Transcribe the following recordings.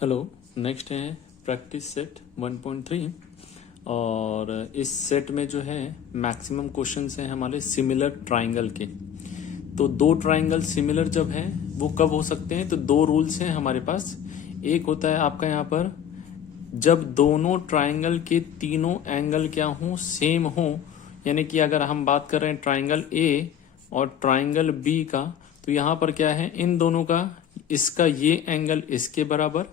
Hello, next है practice set 1.3 और इस सेट में जो है मैक्सिमम क्वेश्चंस हैं हमारे सिमिलर ट्राइंगल के। तो दो ट्राइंगल सिमिलर जब हैं वो कब हो सकते हैं? तो दो रूल्स हैं हमारे पास। एक होता है आपका यहाँ पर जब दोनों ट्राइंगल के तीनों एंगल क्या हों, सेम हो, यानी कि अगर हम बात कर रहे हैं ट्राइंगल ए और ट्राइंगल बी का, तो यहाँ पर क्या है, इन दोनों का, इसका ये एंगल इसके बराबर,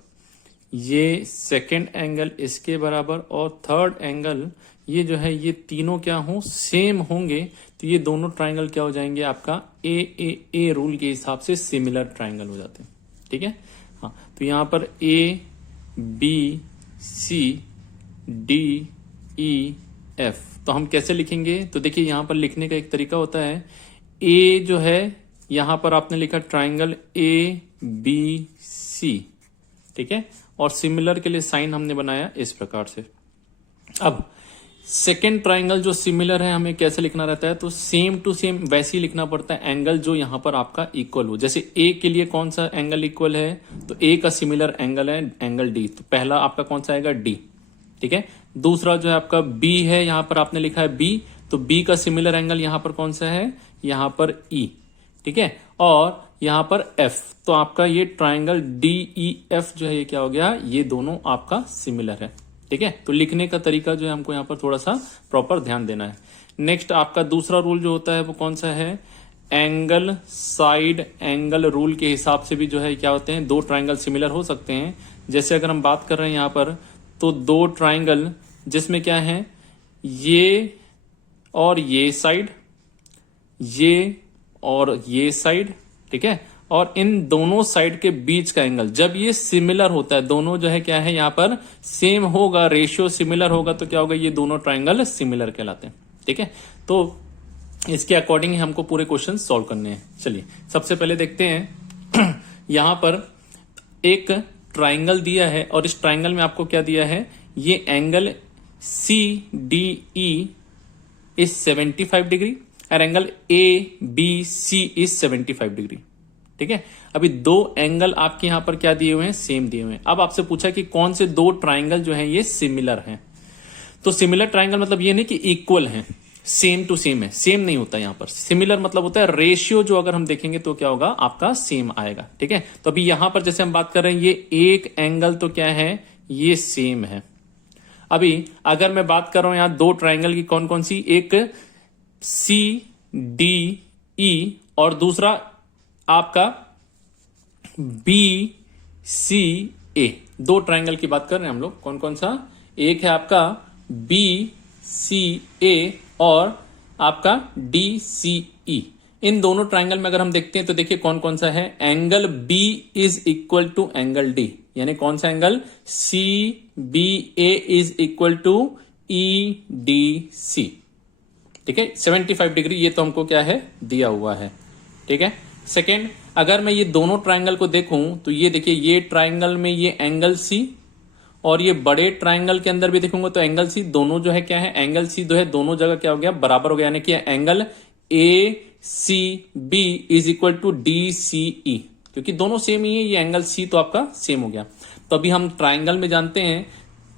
ये सेकंड एंगल इसके बराबर और थर्ड एंगल ये जो है ये तीनों क्या हों, सेम होंगे, तो ये दोनों ट्राइंगल क्या हो जाएंगे, आपका ए रूल के हिसाब से सिमिलर ट्राइंगल हो जाते हैं। ठीक है, हाँ। तो यहाँ पर A B C D E F, तो हम कैसे लिखेंगे? तो देखिए यहाँ पर लिखने का एक तरीका होता है, ए जो है यहाँ पर आपने लिखा ट्राइंगल ए बी सी, ठीक है, और सिमिलर के लिए साइन हमने बनाया इस प्रकार से। अब सेकेंड ट्राइंगल जो सिमिलर है हमें कैसे लिखना रहता है? तो सेम टू सेम वैसे ही लिखना पड़ता है, एंगल जो यहां पर आपका इक्वल हो। जैसे ए के लिए कौन सा एंगल इक्वल है? तो ए का सिमिलर एंगल है एंगल डी, तो पहला आपका कौन सा आएगा? डी। ठीक है, दूसरा जो है आपका बी है, यहां पर आपने लिखा है बी, तो बी का सिमिलर एंगल यहां पर कौन सा है? यहां पर ई। ठीक है, और यहां पर एफ, तो आपका ये ट्राइंगल डी ई एफ जो है ये क्या हो गया? ये दोनों आपका सिमिलर है। ठीक है, तो लिखने का तरीका जो है हमको यहाँ पर थोड़ा सा प्रॉपर ध्यान देना है। नेक्स्ट आपका दूसरा रूल जो होता है वो कौन सा है? एंगल साइड एंगल रूल के हिसाब से भी जो है क्या होते हैं, दो ट्राइंगल सिमिलर हो सकते हैं। जैसे अगर हम बात कर रहे हैं यहाँ पर, तो दो ट्राइंगल जिसमें क्या है, ये और ये साइड, ये और ये साइड, ठीक है, और इन दोनों साइड के बीच का एंगल जब ये सिमिलर होता है, दोनों जो है क्या है यहाँ पर सेम होगा, रेशियो सिमिलर होगा, तो क्या होगा, ये दोनों ट्राइंगल सिमिलर कहलाते हैं। ठीक है, तो इसके अकॉर्डिंग ही हमको पूरे क्वेश्चन सॉल्व करने हैं। चलिए सबसे पहले देखते हैं यहां पर एक ट्राइंगल दिया है और इस ट्राइंगल में आपको क्या दिया है, ये angle C D E is 75 degree और angle A B C is 75 degree. ठीक है, अभी दो एंगल आपके यहां पर क्या दिए हुए हैं, सेम दिए हुए हैं। अब आपसे पूछा कि कौन से दो ट्राइंगल जो हैं ये सिमिलर हैं। तो सिमिलर ट्राइंगल मतलब ये नहीं कि इक्वल हैं, सेम टू सेम है, सेम नहीं होता यहां पर। सिमिलर मतलब होता है रेशियो जो अगर हम देखेंगे तो क्या होगा, आपका सेम आएगा। ठीक है, तो अभी यहां पर जैसे हम बात कर रहे हैं, ये एक एंगल तो क्या है, ये सेम है। अभी अगर मैं बात कर रहा हूं यहां दो ट्राइंगल की, कौन कौन सी, एक सी डी ई और दूसरा आपका बी सी ए, दो ट्राइंगल की बात कर रहे हैं हम लोग। कौन कौन सा? एक है आपका बी सी ए और आपका डी सी ई। इन दोनों ट्राइंगल में अगर हम देखते हैं तो देखिए कौन कौन सा है, angle B is equal to angle D, यानी कौन सा angle, C B A is equal to E D C. ठीक है, 75 डिग्री ये तो हमको क्या है, दिया हुआ है। ठीक है, सेकेंड, अगर मैं ये दोनों ट्राइंगल को देखूं तो ये देखिए, ये ट्राइंगल में ये एंगल सी और ये बड़े ट्राइंगल के अंदर भी देखूंगा तो एंगल सी, दोनों जो है क्या है, एंगल सी जो है दोनों जगह क्या हो गया, बराबर हो गया, यानी कि angle A C B is equal to D C E, क्योंकि दोनों सेम ही है, ये एंगल सी तो आपका सेम हो गया। तो अभी हम ट्राइंगल में जानते हैं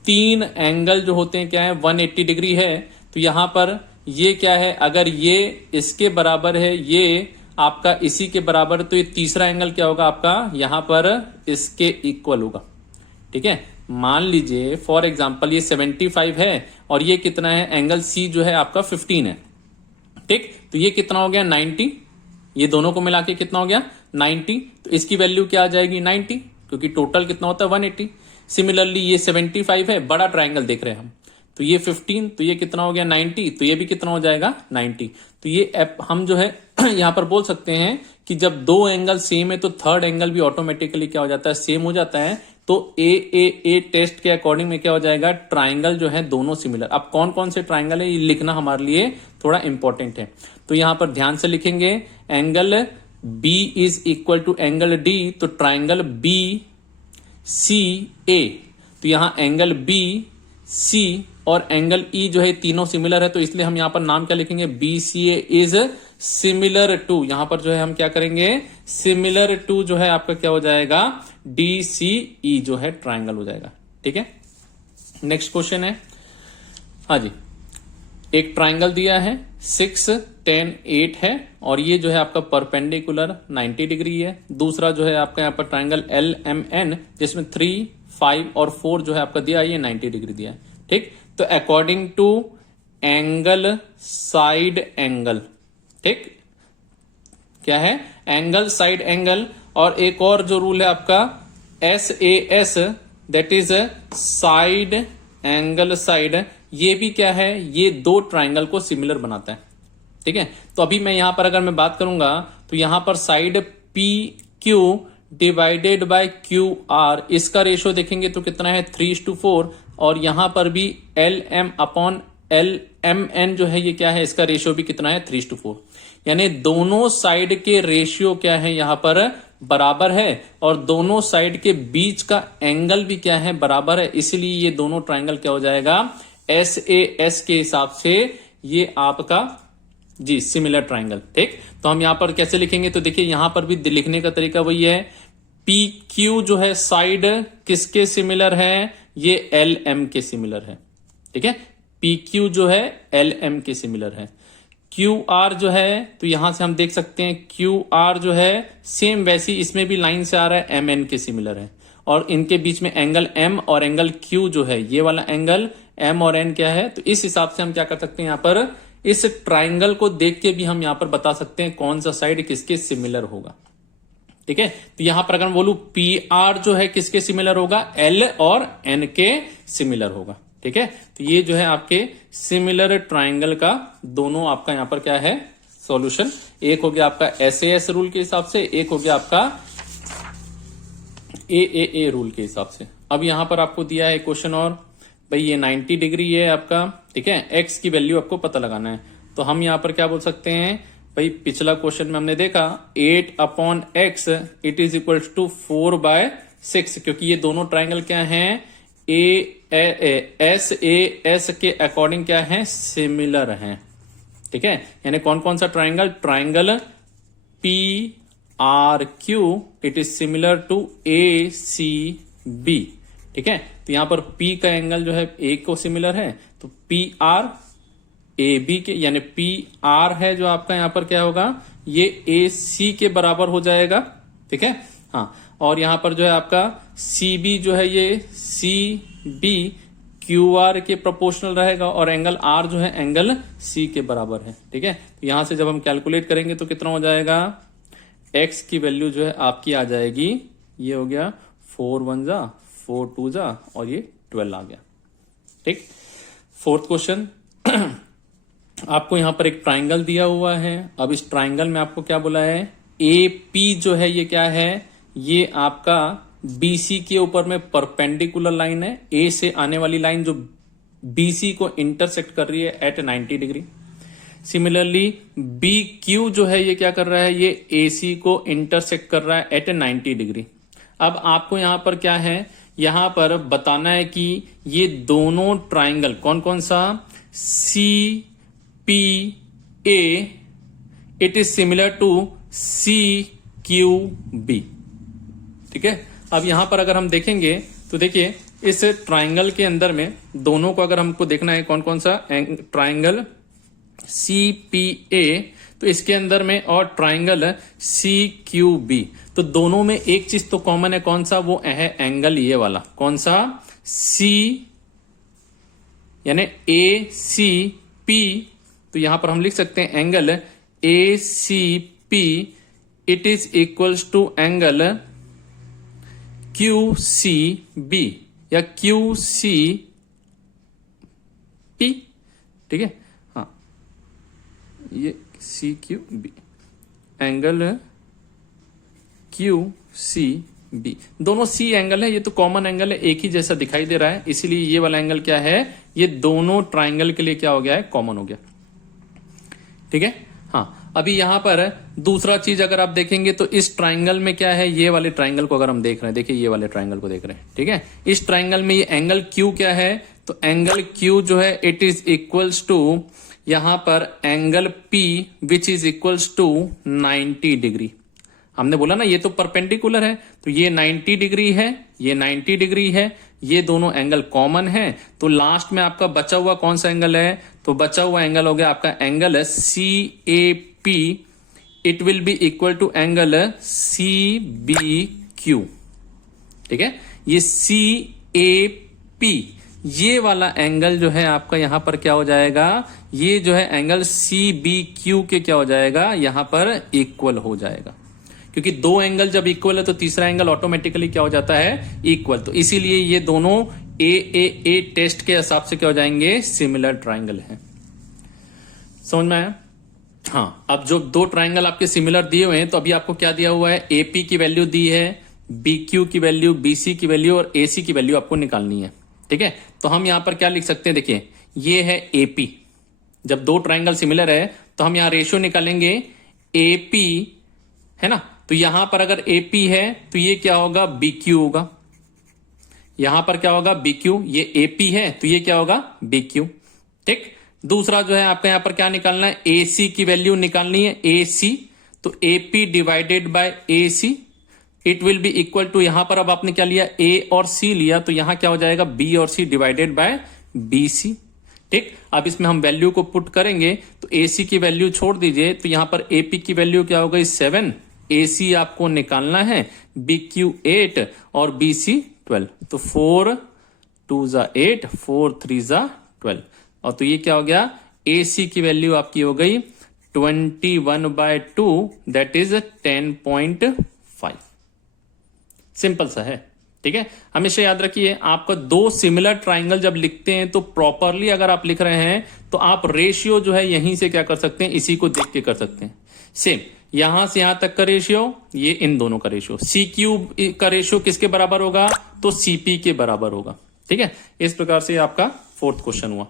तीन एंगल जो होते हैं क्या है, 180 डिग्री है। तो यहां पर ये क्या है, अगर ये इसके बराबर है, ये आपका इसी के बराबर, तो ये तीसरा एंगल क्या होगा आपका, यहां पर इसके इक्वल होगा। ठीक है, मान लीजिए फॉर एग्जांपल ये 75 है और ये कितना है, एंगल सी जो है आपका 15 है। ठीक, तो ये कितना हो गया, 90, ये दोनों को मिला के कितना हो गया, 90, तो इसकी वैल्यू क्या आ जाएगी, 90, क्योंकि टोटल कितना होता है 180। सिमिलरली ये 75 है, बड़ा ट्राइंगल देख रहे हैं हम, तो ये 15, तो ये कितना हो गया 90, तो ये भी कितना हो जाएगा 90। तो ये हम जो है यहां पर बोल सकते हैं कि जब दो एंगल सेम है तो थर्ड एंगल भी ऑटोमेटिकली क्या हो जाता है, सेम हो जाता है। तो ए टेस्ट के अकॉर्डिंग में क्या हो जाएगा, ट्राइंगल जो है दोनों सिमिलर। अब कौन कौन से ट्राइंगल है ये लिखना हमारे लिए थोड़ा इंपॉर्टेंट है, तो यहां पर ध्यान से लिखेंगे, angle B is equal to angle D, तो ट्राइंगल बी सी ए, तो यहां एंगल बी सी और एंगल ई जो है तीनों सिमिलर है, तो इसलिए हम यहां पर नाम क्या लिखेंगे, B C A is similar to, यहां पर जो है हम क्या करेंगे, सिमिलर टू जो है आपका क्या हो जाएगा, DCE जो है ट्राइंगल हो जाएगा। ठीक है, नेक्स्ट क्वेश्चन है, हाँ जी, एक ट्राइंगल दिया है 6, 10, 8 है और ये जो है आपका परपेंडिकुलर 90 डिग्री है। दूसरा जो है आपका यहाँ पर ट्राइंगल LMN जिसमें 3, 5 और 4 जो है आपका दिया है, ये 90 डिग्री दिया है। ठीक, तो according to angle side angle, ठीक, क्या है, एंगल साइड एंगल, और एक और जो रूल है आपका SAS, that is side angle side, ये भी क्या है, ये दो ट्राइंगल को सिमिलर बनाता है। ठीक है, तो अभी मैं यहां पर अगर मैं बात करूंगा तो यहां पर side PQ divided by QR, इसका रेशियो देखेंगे तो कितना है, 3:4, और यहां पर भी LM अपॉन LMN जो है ये क्या है, इसका रेशियो भी कितना है, 3:4, यानी दोनों साइड के रेशियो क्या है यहां पर बराबर है, और दोनों साइड के बीच का एंगल भी क्या है, बराबर है, इसलिए ये दोनों ट्राइंगल क्या हो जाएगा, SAS के हिसाब से ये आपका जी सिमिलर ट्राइंगल। ठीक, तो हम यहां पर कैसे लिखेंगे, तो देखिए यहां पर भी लिखने का तरीका वही है, PQ जो है साइड किसके सिमिलर है, ये LM के सिमिलर है। ठीक है, PQ जो है LM के सिमिलर है। QR जो है, तो यहां से हम देख सकते हैं QR जो है सेम वैसी इसमें भी लाइन से आ रहा है, MN के सिमिलर है, और इनके बीच में एंगल M और एंगल Q जो है, ये वाला एंगल M और N क्या है, तो इस हिसाब से हम क्या कर सकते हैं, यहां पर इस ट्राइंगल को देख के भी हम यहां पर बता सकते हैं कौन सा साइड किसके सिमिलर होगा। ठीक है, तो यहां पर अगर मैं बोलूं PR जो है किसके सिमिलर होगा, L और N के सिमिलर होगा। ठीक है, तो ये जो है आपके सिमिलर ट्राइंगल का दोनों आपका यहां पर क्या है सॉल्यूशन, एक हो गया आपका SAS रूल के हिसाब से, एक हो गया आपका AAA रूल के हिसाब से। अब यहां पर आपको दिया है क्वेश्चन, और भाई ये 90 डिग्री है आपका, ठीक है, x की वैल्यू आपको पता लगाना है, तो हम यहां पर क्या बोल सकते हैं, भाई पिछला क्वेश्चन में हमने देखा 8/x it is equal to 4/6, क्योंकि ये दोनों ट्राइंगल क्या हैं, SAS के अकॉर्डिंग क्या है, सिमिलर हैं। ठीक है, यानी कौन कौन सा triangle, triangle PRQ it is similar to ACB। ठीक है, तो यहां पर P का एंगल जो है A को सिमिलर है, तो PR AB के, यानी PR है जो आपका यहां पर क्या होगा, ये AC के बराबर हो जाएगा। ठीक है, हाँ, और यहां पर जो है आपका CB जो है ये CB QR के प्रोपोर्शनल रहेगा, और एंगल R जो है एंगल C के बराबर है। ठीक है, तो यहां से जब हम कैलकुलेट करेंगे तो कितना हो जाएगा, x की वैल्यू जो है आपकी आ जाएगी, ये हो गया 4 1 जा 4 2 जा, और ये 12 आ गया। ठीक, फोर्थ क्वेश्चन आपको यहां पर एक ट्राइंगल दिया हुआ है। अब इस ट्राइंगल में आपको क्या बोला है, AP जो है ये क्या है, ये आपका BC के ऊपर में परपेंडिकुलर लाइन है, A से आने वाली लाइन जो BC को इंटरसेक्ट कर रही है एट 90 डिग्री। सिमिलरली BQ जो है ये क्या कर रहा है, ये AC को इंटरसेक्ट कर रहा है एट 90 डिग्री। अब आपको यहां पर क्या है, यहां पर बताना है कि ये दोनों ट्राइंगल कौन कौन सा, CPA it is similar to CQB। ठीक है, अब यहां पर अगर हम देखेंगे तो देखिए इस ट्राइंगल के अंदर में दोनों को अगर हमको देखना है कौन कौन सा, ट्राइंगल CPA, तो इसके अंदर में, और ट्राइंगल CQB, तो दोनों में एक चीज तो कॉमन है, कौन सा, वो है एंगल ये वाला, कौन सा, C यानी ACP, तो यहां पर हम लिख सकते हैं angle ACP it is equals to angle QCB या QCP। ठीक है, हाँ, ये CQB एंगल QCB, दोनों C एंगल है, ये तो कॉमन एंगल है, एक ही जैसा दिखाई दे रहा है, इसीलिए ये वाला एंगल क्या है, ये दोनों ट्राइंगल के लिए क्या हो गया है, कॉमन हो गया। ठीक है, हाँ, अभी यहां पर दूसरा चीज अगर आप देखेंगे तो इस ट्राइंगल में क्या है, ये वाले ट्राइंगल को अगर हम देख रहे हैं, देखिए ये वाले ट्राइंगल को देख रहे हैं। ठीक है, इस ट्राइंगल में ये एंगल Q क्या है, तो एंगल Q जो है इट इज इक्वल्स टू यहां पर angle P which is equals to 90 degree. हमने बोला ना ये तो परपेंडिकुलर है, तो ये 90 डिग्री है, ये 90 डिग्री है, ये दोनों एंगल कॉमन है। तो लास्ट में आपका बचा हुआ कौन सा एंगल है? तो बचा हुआ एंगल हो गया आपका एंगल है CAP। It will be equal to angle CBQ। ठीक है, ये CAP ये वाला एंगल जो है आपका यहां पर क्या हो जाएगा? ये जो है एंगल CBQ के क्या हो जाएगा? यहां पर इक्वल हो जाएगा, क्योंकि दो एंगल जब इक्वल है तो तीसरा एंगल ऑटोमेटिकली क्या हो जाता है? इक्वल। तो इसीलिए ये दोनों AAA टेस्ट के हिसाब से क्या हो जाएंगे? सिमिलर ट्राइंगल है। समझ में आया? हाँ, अब जो दो ट्राइंगल आपके सिमिलर दिए हुए हैं, तो अभी आपको क्या दिया हुआ है? AP की वैल्यू दी है, BQ की वैल्यू, BC की वैल्यू और AC की वैल्यू आपको निकालनी है। ठीक है, तो हम यहां पर क्या लिख सकते हैं? देखिए, ये है AP। जब दो ट्राइंगल सिमिलर है तो हम यहां रेशियो निकालेंगे AP, है ना? तो यहां पर अगर AP है तो ये क्या होगा? BQ होगा। यहां पर क्या होगा? BQ। ये AP है तो ये क्या होगा? BQ। ठीक। दूसरा जो है आपका यहां पर क्या निकालना है? AC की वैल्यू निकालनी है, AC। तो AP divided by AC it will be equal to, यहां पर अब आपने क्या लिया? A और C लिया, तो यहां क्या हो जाएगा? B और C डिवाइडेड बाय BC। ठीक। अब इसमें हम वैल्यू को पुट करेंगे तो AC की वैल्यू छोड़ दीजिए, तो यहां पर AP की वैल्यू क्या हो गई? 7। AC आपको निकालना है, BQ 8 और BC 12। तो 4 2 8, 4 3 12। और तो ये क्या हो गया? AC की वैल्यू आपकी हो गई 21/2, दैट इज 10.5। सिंपल सा है। ठीक है, हमेशा याद रखिए, आपका दो सिमिलर ट्राइंगल जब लिखते हैं तो प्रॉपरली अगर आप लिख रहे हैं तो आप रेशियो जो है यहीं से क्या कर सकते हैं? इसी को देख के कर सकते हैं। सेम यहां से यहां तक का रेशियो, ये इन दोनों का रेशियो, CQ का रेशियो किसके बराबर होगा? तो CP के बराबर होगा। ठीक है, इस प्रकार से आपका फोर्थ क्वेश्चन हुआ।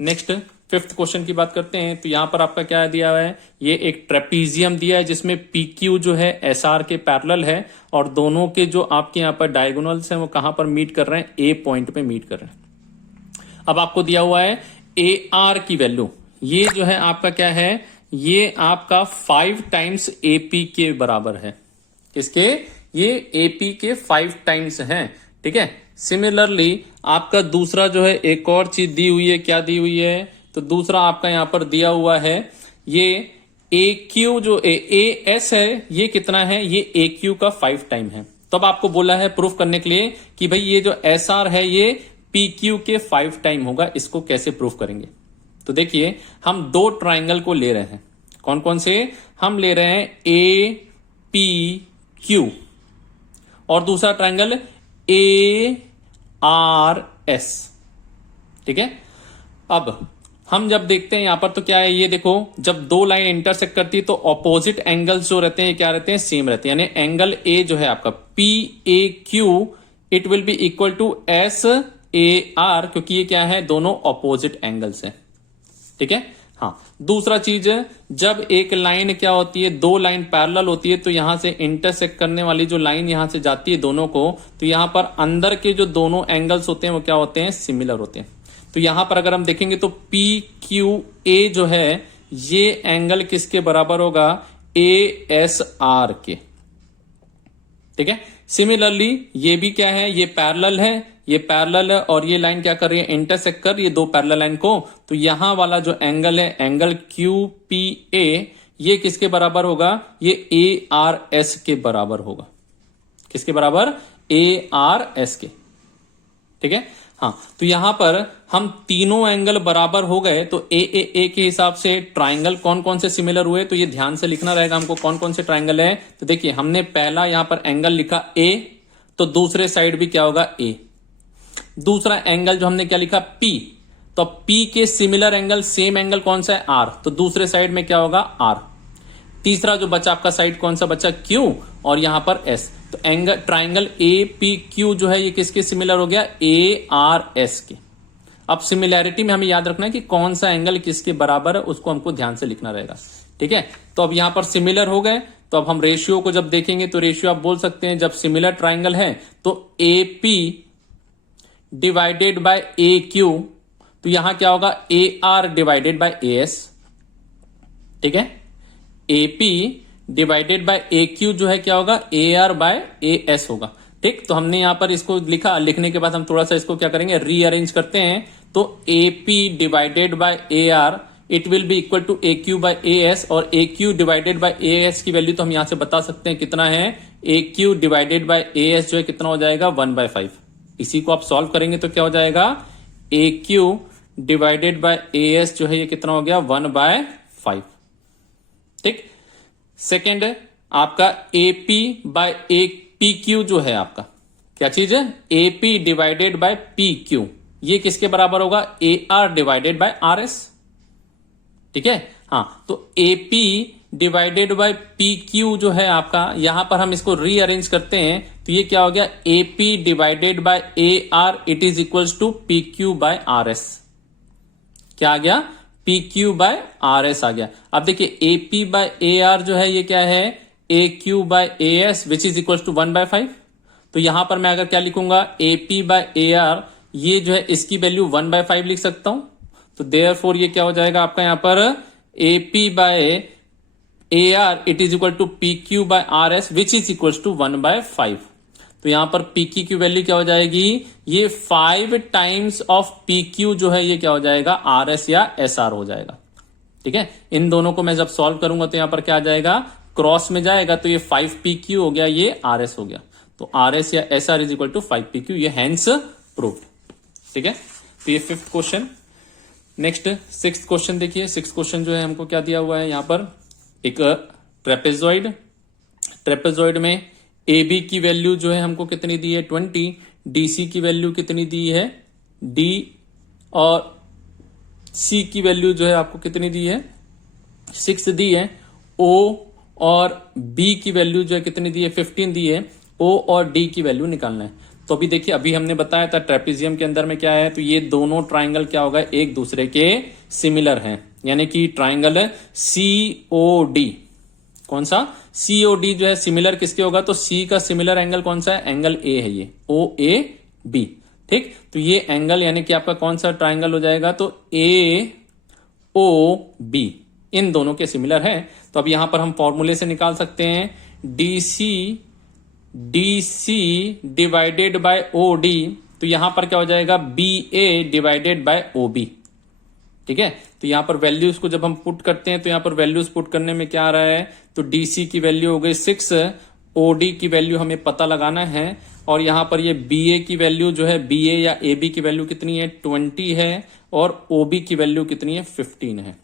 नेक्स्ट फिफ्थ क्वेश्चन की बात करते हैं। तो यहां पर आपका क्या दिया हुआ है? ये एक ट्रेपीजियम दिया है जिसमें PQ जो है SR के पैरेलल है और दोनों के जो आपके यहां पर डायगोनल्स हैं वो कहां पर मीट कर रहे हैं? A पॉइंट पे मीट कर रहे हैं। अब आपको दिया हुआ है AR की वैल्यू, ये जो है आपका क्या है? ये आपका 5 टाइम्स AP के बराबर है। किसके? ये AP के 5 टाइम्स है। ठीक है, सिमिलरली आपका दूसरा जो है एक और चीज दी हुई है। क्या दी हुई है? तो दूसरा आपका यहां पर दिया हुआ है, ये AQ जो AS है ये कितना है? ये AQ का 5 टाइम है। तब आपको बोला है प्रूफ करने के लिए कि भाई ये जो SR है ये PQ के 5 टाइम होगा। इसको कैसे प्रूफ करेंगे? तो देखिए, हम दो ट्राइंगल को ले रहे हैं। कौन कौन से? हम ले रहे हैं APQ और दूसरा ट्राइंगल ARS। ठीक है, अब हम जब देखते हैं यहां पर तो क्या है? ये देखो, जब दो लाइन इंटरसेक्ट करती है तो ऑपोजिट एंगल्स जो रहते हैं क्या रहते हैं? सेम रहते हैं। यानी एंगल A जो है आपका PAQ it will be equal to SAR, क्योंकि ये क्या है? दोनों ऑपोजिट एंगल्स हैं। ठीक है। हाँ, दूसरा चीज, जब एक लाइन क्या होती है? दो लाइन पैरेलल होती है तो यहां से इंटरसेक्ट करने वाली जो लाइन यहां से जाती है दोनों को, तो यहां पर अंदर के जो दोनों एंगल्स होते हैं वो क्या होते हैं? सिमिलर होते हैं। तो यहां पर अगर हम देखेंगे तो PQA जो है ये एंगल किसके बराबर होगा? ASR के। ठीक है, सिमिलरली ये भी क्या है? ये पैरेलल है, ये पैरेलल है और ये लाइन क्या कर रही है? इंटरसेक्ट कर रही है दो पैरेलल लाइन को। तो यहां वाला जो एंगल है, एंगल QPA, ये किसके बराबर होगा? ये ARS के बराबर होगा। किसके बराबर? ARS के। ठीक है। हाँ, तो यहां पर हम तीनों एंगल बराबर हो गए तो AAA के हिसाब से ट्राइंगल कौन कौन से सिमिलर हुए, तो ये ध्यान से लिखना रहेगा हमको कौन कौन से ट्राइंगल है। तो देखिए, हमने पहला यहां पर एंगल लिखा A, तो दूसरे साइड भी क्या होगा? A। दूसरा एंगल जो हमने क्या लिखा? P, तो P के सिमिलर एंगल, सेम एंगल कौन सा है? R, तो दूसरे साइड में क्या होगा? R। तीसरा जो बचा आपका साइड कौन सा बचा? Q, और यहां पर S। तो एंगल ट्राइंगल APQ जो है ये किसके सिमिलर हो गया? ARS के। अब सिमिलैरिटी में हमें याद रखना है कि कौन सा एंगल किसके बराबर है, उसको हमको ध्यान से लिखना रहेगा। ठीक है, तो अब यहां पर सिमिलर हो गए, तो अब हम रेशियो को जब देखेंगे तो रेशियो आप बोल सकते हैं, जब सिमिलर ट्राइंगल है तो AP डिवाइडेड बाय AQ, तो यहां क्या होगा, A R divided by A S, ठीक है, AP divided by A Q जो है क्या होगा, A R by A S होगा, ठीक। तो हमने यहां पर इसको लिखा, लिखने के बाद हम थोड़ा सा इसको क्या करेंगे, रीअरेंज करते हैं। तो AP divided by A R it will be equal to A Q by A S, और A Q divided by A S की वैल्यू तो हम यहां से बता सकते हैं कितना है, A Q divided by A S जो है कितना हो जाएगा, 1/5। इसी को आप सॉल्व करेंगे तो क्या हो जाएगा, A Q divided by A S जो है ये कितना हो गया, 1/5, ठीक। सेकेंड आपका AP by A P Q जो है आपका क्या चीज है, AP divided by P Q, ये किसके बराबर होगा, A R divided by R S, ठीक है। हाँ, तो AP divided by P Q जो है आपका, यहां पर हम इसको रीअरेंज करते हैं तो ये क्या हो गया, AP divided by A R it is equals to P Q by R S, क्या आ गया, P Q by R S आ गया। अब देखिए एपी बाय ए आर जो है ये क्या है, A Q by A S which is equals to 1/5। तो यहां पर मैं अगर क्या लिखूंगा, एपी बाय ए आर, ये जो है इसकी वैल्यू 1/5 लिख सकता हूं। तो देयरफॉर ये क्या हो जाएगा आपका यहां पर, AP by A R it is equal to P Q by R S which is equal to 1/5। तो यहां पर पी क्यू की वैल्यू क्या हो जाएगी, ये 5 टाइम्स ऑफ पी क्यू जो है ये क्या हो जाएगा, आर एस या एस आर हो जाएगा, ठीक है। इन दोनों को मैं जब सॉल्व करूंगा तो यहां पर क्या आ जाएगा, क्रॉस में जाएगा तो ये 5 पी क्यू हो गया, ये आर एस हो गया। तो आर एस या S R is equal to 5 P Q, ये हैंस प्रूव्ड, ठीक है। तो ये 5th question. Next 6th question देखिए। 6th क्वेश्चन जो है हमको क्या दिया हुआ है, यहां पर एक ट्रेपेजॉइड में ए बी की वैल्यू जो है हमको कितनी दी है, 20, डी सी की वैल्यू कितनी दी है, डी और सी की वैल्यू जो है आपको कितनी दी है, 6 दी है, ओ और बी की वैल्यू जो है कितनी दी है, 15 दी है, ओ और डी की वैल्यू निकालना है। तो अभी देखिए, अभी हमने बताया था ट्रेपेजियम के अंदर में क्या है, तो ये दोनों ट्राइंगल क्या होगा, एक दूसरे के सिमिलर हैं, यानी कि ट्राइंगल सीओडी, कौन सा, सीओडी जो है सिमिलर किसके होगा, तो सी का सिमिलर एंगल कौन सा है, एंगल ए है, ये ओ ए बी, ठीक। तो ये एंगल यानी कि आपका कौन सा ट्राइंगल हो जाएगा, तो ए ओ बी, इन दोनों के सिमिलर है। तो अब यहां पर हम फॉर्मूले से निकाल सकते हैं, D C divided by O D, तो यहां पर क्या हो जाएगा, B A divided by O B, ठीक है। तो यहां पर वैल्यूज को जब हम पुट करते हैं तो यहां पर वैल्यूज पुट करने में क्या आ रहा है, तो डीसी की वैल्यू हो गई 6, ओडी की वैल्यू हमें पता लगाना है, और यहां पर ये बीए की वैल्यू जो है, बीए या ए बी की वैल्यू कितनी है, 20 है, और ओबी की वैल्यू कितनी है, 15 है।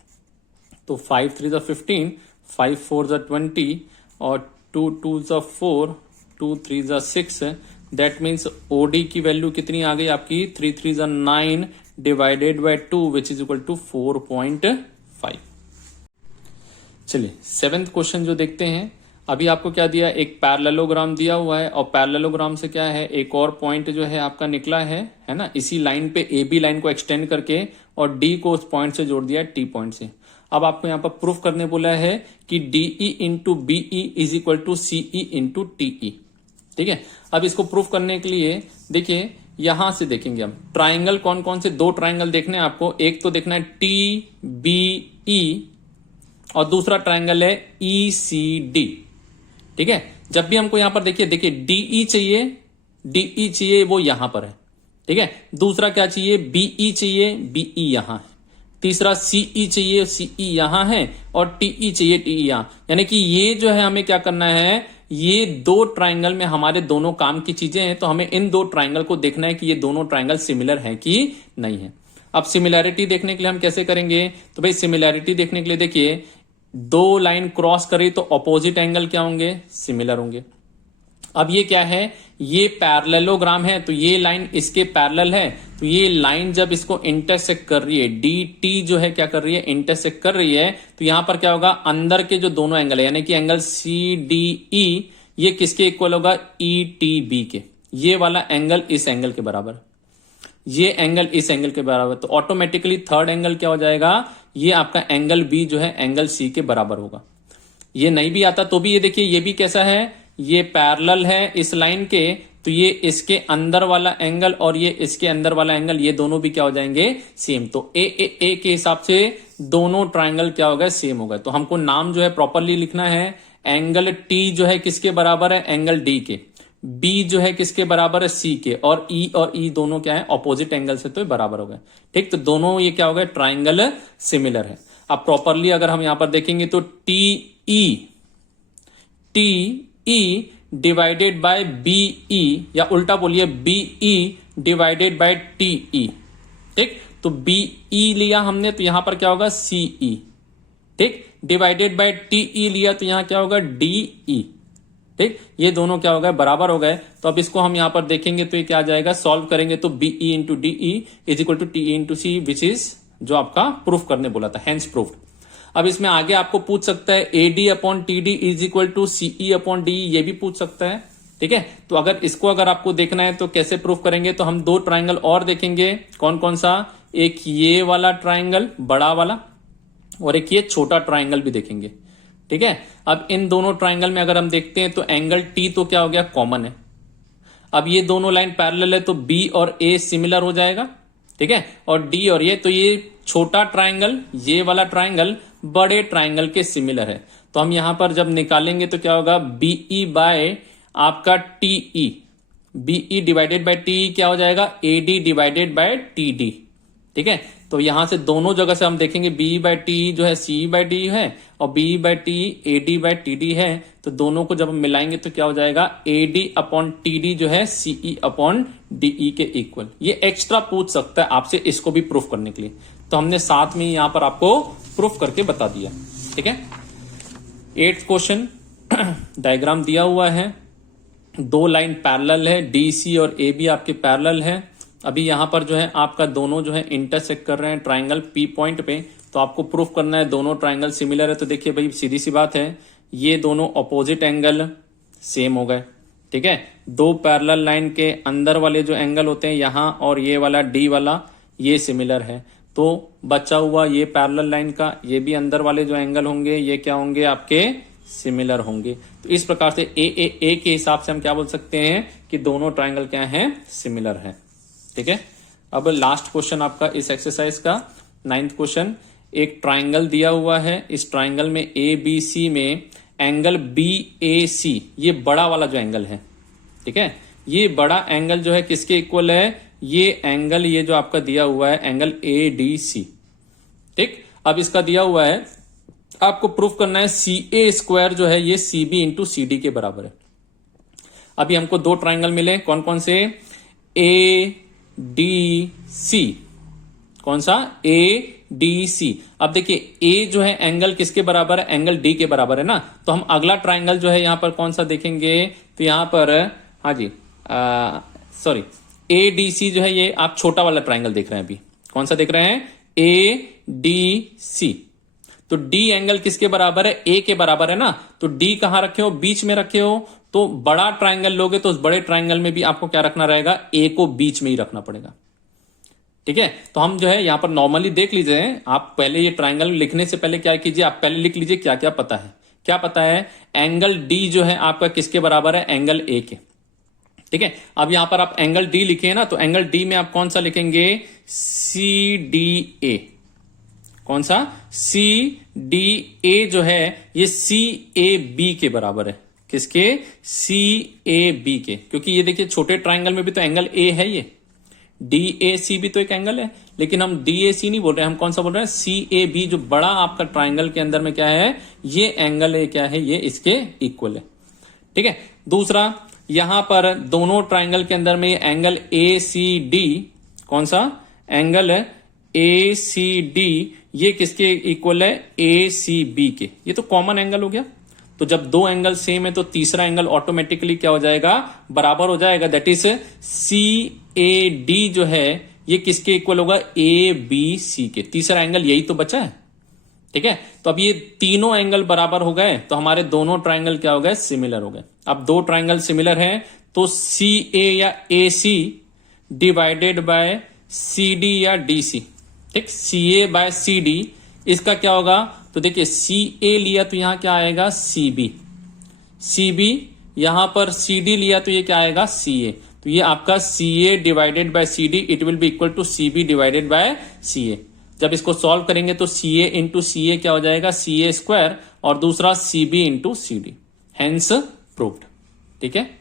तो 5 3 15, 5 4 20, और 2 2 4, 2 3 6, दैट मीन्स ओडी की वैल्यू कितनी आ गई आपकी, 3 3 9 divided by 2 which is equal to 4.5। चलिए 7th क्वेश्चन जो देखते हैं। अभी आपको क्या दिया, एक पैरेललोग्राम दिया हुआ है, और पैरेललोग्राम से क्या है, एक और पॉइंट जो है आपका निकला है ना, इसी लाइन पे ए बी लाइन को एक्सटेंड करके और डी को उस पॉइंट से जोड़ दिया है टी पॉइंट से। अब आपको यहां पर प्रूफ करने बोला है कि DE into BE is equal to CE into TE, ठीक है। अब इसको प्रूफ करने के लिए देखिए, यहां से देखेंगे हम ट्राइंगल कौन कौन से, 2 ट्राइंगल देखने हैं आपको, एक तो देखना है टी बी ई, और दूसरा ट्राइंगल है ई सी डी, ठीक है। जब भी हमको यहां पर देखिए डीई चाहिए वो यहां पर है, ठीक है। दूसरा क्या चाहिए, बीई चाहिए, बीई यहां है। तीसरा सीई चाहिए, सीई यहां है, और टीई चाहिए, टीई यहां। यानी कि ये जो है हमें क्या करना है, ये 2 ट्राइंगल में हमारे दोनों काम की चीजें हैं, तो हमें इन 2 ट्राइंगल को देखना है कि ये दोनों ट्राइंगल सिमिलर हैं कि नहीं है। अब सिमिलैरिटी देखने के लिए हम कैसे करेंगे, तो भाई सिमिलैरिटी देखने के लिए देखिए, 2 लाइन क्रॉस करी तो ऑपोजिट एंगल क्या होंगे, सिमिलर होंगे। अब ये क्या है, ये पैरेललोग्राम है, तो ये लाइन इसके पैरेलल है, तो ये लाइन जब इसको इंटरसेक्ट कर रही है, डी टी जो है क्या कर रही है, इंटरसेक्ट कर रही है, तो यहां पर क्या होगा, अंदर के जो दोनों एंगल है, यानी कि एंगल सी डी ई, ये किसके इक्वल होगा, ई टी बी के। ये वाला एंगल इस एंगल के बराबर, ये एंगल इस एंगल के बराबर, तो ऑटोमेटिकली थर्ड एंगल क्या हो जाएगा, ये आपका एंगल बी जो है एंगल सी के बराबर होगा। ये नहीं भी आता तो भी ये देखिए, ये भी कैसा है, ये पैरेलल है इस लाइन के, तो ये इसके अंदर वाला एंगल और ये इसके अंदर वाला एंगल, ये दोनों भी क्या हो जाएंगे, सेम। तो ए के हिसाब से दोनों ट्राइंगल क्या हो गए, सेम हो गए। तो हमको नाम जो है प्रॉपरली लिखना है, एंगल टी जो है किसके बराबर है, एंगल डी के। बी जो है किसके बराबर है, सी के। और ई दोनों क्या है, ऑपोजिट एंगल से, तो ये बराबर हो गए। ठीक, तो दोनों ये क्या हो गए, ट्राइंगल सिमिलर है। अब प्रॉपरली अगर हम यहां पर देखेंगे तो T E divided by BE, या उल्टा बोलिए बीई डिवाइडेड बाय टीई। ठीक, तो बीई लिया हमने तो यहां पर क्या होगा, सीई। ठीक, डिवाइडेड बाय टीई लिया तो यहां क्या होगा, डीई। ठीक, ये दोनों क्या हो गए, बराबर हो गए। तो अब इसको हम यहां पर देखेंगे तो ये क्या आ जाएगा, सॉल्व करेंगे तो BE into DE is equal to TE into C, which is जो आपका प्रूफ करने बोला था, हेंस प्रूफ्ड। अब इसमें आगे आपको पूछ सकता है AD upon TD is equal to CE upon D, ये भी पूछ सकता है। ठीक है, तो अगर इसको अगर आपको देखना है तो कैसे प्रूफ करेंगे, तो हम दो ट्राइंगल और देखेंगे। कौन कौन सा, एक ये वाला ट्राइंगल बड़ा वाला और एक ये छोटा ट्राइंगल भी देखेंगे। ठीक है, अब इन दोनों ट्राइंगल में अगर हम देखते हैं तो एंगल टी तो क्या हो गया, कॉमन है। अब ये दोनों लाइन पैरेलल है तो बी और ए सिमिलर हो जाएगा। ठीक है, और डी और ये, तो ये छोटा ट्राइंगल, ये वाला ट्राइंगल बड़े ट्राइंगल के सिमिलर है। तो हम यहां पर जब निकालेंगे तो क्या होगा, बीई बाय आपका TE, BE divided by TE क्या हो जाएगा, एडी डिवाइडेड बाय टीडी। ठीक है, तो यहां से दोनों जगह से हम देखेंगे बी बाय टी जो है सी बाय डी है और B by T AD by TD है। तो दोनों को जब हम मिलाएंगे तो क्या हो जाएगा, एडी अपॉन टीडी जो है सीई अपॉन डीई के इक्वल। ये एक्स्ट्रा पूछ सकता है आपसे इसको भी प्रूफ करने के लिए, तो हमने साथ में यहां पर आपको प्रूफ करके बता दिया। ठीक है, 8th क्वेश्चन डायग्राम दिया हुआ है, दो लाइन पैरेलल है, डीसी और ए बी आपके पैरेलल है। अभी यहां पर जो है आपका दोनों जो है इंटरसेक्ट कर रहे हैं ट्राइंगल पी पॉइंट पे, तो आपको प्रूफ करना है दोनों ट्राइंगल सिमिलर है। तो देखिए भाई सीधी सी बात है, ये दोनों ऑपोजिट एंगल सेम हो गए। ठीक है, दो पैरेलल लाइन के अंदर वाले जो एंगल होते हैं यहां और ये वाला डी वाला, ये सिमिलर है। तो बचा हुआ ये पैरेलल लाइन का, ये भी अंदर वाले जो एंगल होंगे ये क्या होंगे, आपके सिमिलर होंगे। तो इस प्रकार से ए के हिसाब से हम क्या बोल सकते हैं कि दोनों ट्राइंगल क्या हैं, सिमिलर है। ठीक है, अब लास्ट क्वेश्चन आपका इस एक्सरसाइज का 9th क्वेश्चन, एक ट्राइंगल दिया हुआ है, इस ट्राइंगल में ए बी सी में एंगल बी ए सी, ये बड़ा वाला जो एंगल है, ठीक है, ये बड़ा एंगल जो है किसके इक्वल है, ये एंगल ये जो आपका दिया हुआ है एंगल ए डी सी। ठीक, अब इसका दिया हुआ है, आपको प्रूफ करना है सी ए स्क्वायर जो है ये C B into C D के बराबर है। अभी हमको दो ट्राइंगल मिले, कौन कौन से, ए डी सी, कौन सा, ए डी सी। अब देखिए ए जो है एंगल किसके बराबर है, एंगल डी के बराबर है ना। तो हम अगला ट्राइंगल जो है यहां पर कौन सा देखेंगे, तो यहां पर हाँ जी सॉरी ए डी सी जो है ये आप छोटा वाला ट्राइंगल देख रहे हैं। अभी कौन सा देख रहे हैं, ए डी सी। तो डी एंगल किसके बराबर है, ए के बराबर है ना। तो डी कहां रखे हो, बीच में रखे हो। तो बड़ा ट्राइंगल लोगे तो उस बड़े ट्राइंगल में भी आपको क्या रखना रहेगा, ए को बीच में ही रखना पड़ेगा। ठीक है, तो हम जो है यहां पर नॉर्मली देख लीजिए, आप पहले ये ट्राइंगल लिखने से पहले क्या कीजिए, आप पहले लिख लीजिए क्या क्या पता है। क्या पता है, एंगल डी जो है आपका किसके बराबर है, एंगल ए के। ठीक है, अब यहां पर आप एंगल डी लिखे ना, तो एंगल डी में आप कौन सा लिखेंगे, सी डी ए। कौन सा, सी डी ए जो है ये सी ए बी के बराबर है। किसके, सी ए बी के। क्योंकि ये देखिए छोटे ट्राइंगल में भी तो एंगल ए है, ये डी ए सी भी तो एक एंगल है, लेकिन हम डी ए सी नहीं बोल रहे हैं, हम कौन सा बोल रहे हैं, सी ए बी। जो बड़ा आपका ट्राइंगल के अंदर में क्या है, ये एंगल है, क्या है, ये इसके इक्वल है। ठीक है, दूसरा यहां पर दोनों ट्राइंगल के अंदर में एंगल ए सी डी, कौन सा, एंगल ए सी डी, ये किसके इक्वल है, ए सी बी के। ये तो कॉमन एंगल हो गया। तो जब दो एंगल सेम है तो तीसरा एंगल ऑटोमेटिकली क्या हो जाएगा, बराबर हो जाएगा। That is C A D जो है ये किसके इक्वल होगा, ए बी सी के। तीसरा एंगल यही तो बचा है। ठीक है, तो अब ये तीनों एंगल बराबर हो गए तो हमारे दोनों ट्राइंगल क्या हो गए, सिमिलर हो गए। अब दो ट्राइंगल सिमिलर हैं तो सी ए या A C divided by C D या डी सी। ठीक, सी ए बाय सी डी, इसका क्या होगा, तो देखिए सी ए लिया तो यहां क्या आएगा, सी बी। सी बी यहां पर सी डी लिया तो ये क्या आएगा, सी ए। तो ये आपका C A divided by C D it will be equal to C B divided by C A. जब इसको सॉल्व करेंगे तो सी ए इंटू सी ए क्या हो जाएगा, सी ए स्क्वायर, और दूसरा C B into C D, hence proved. ठीक है।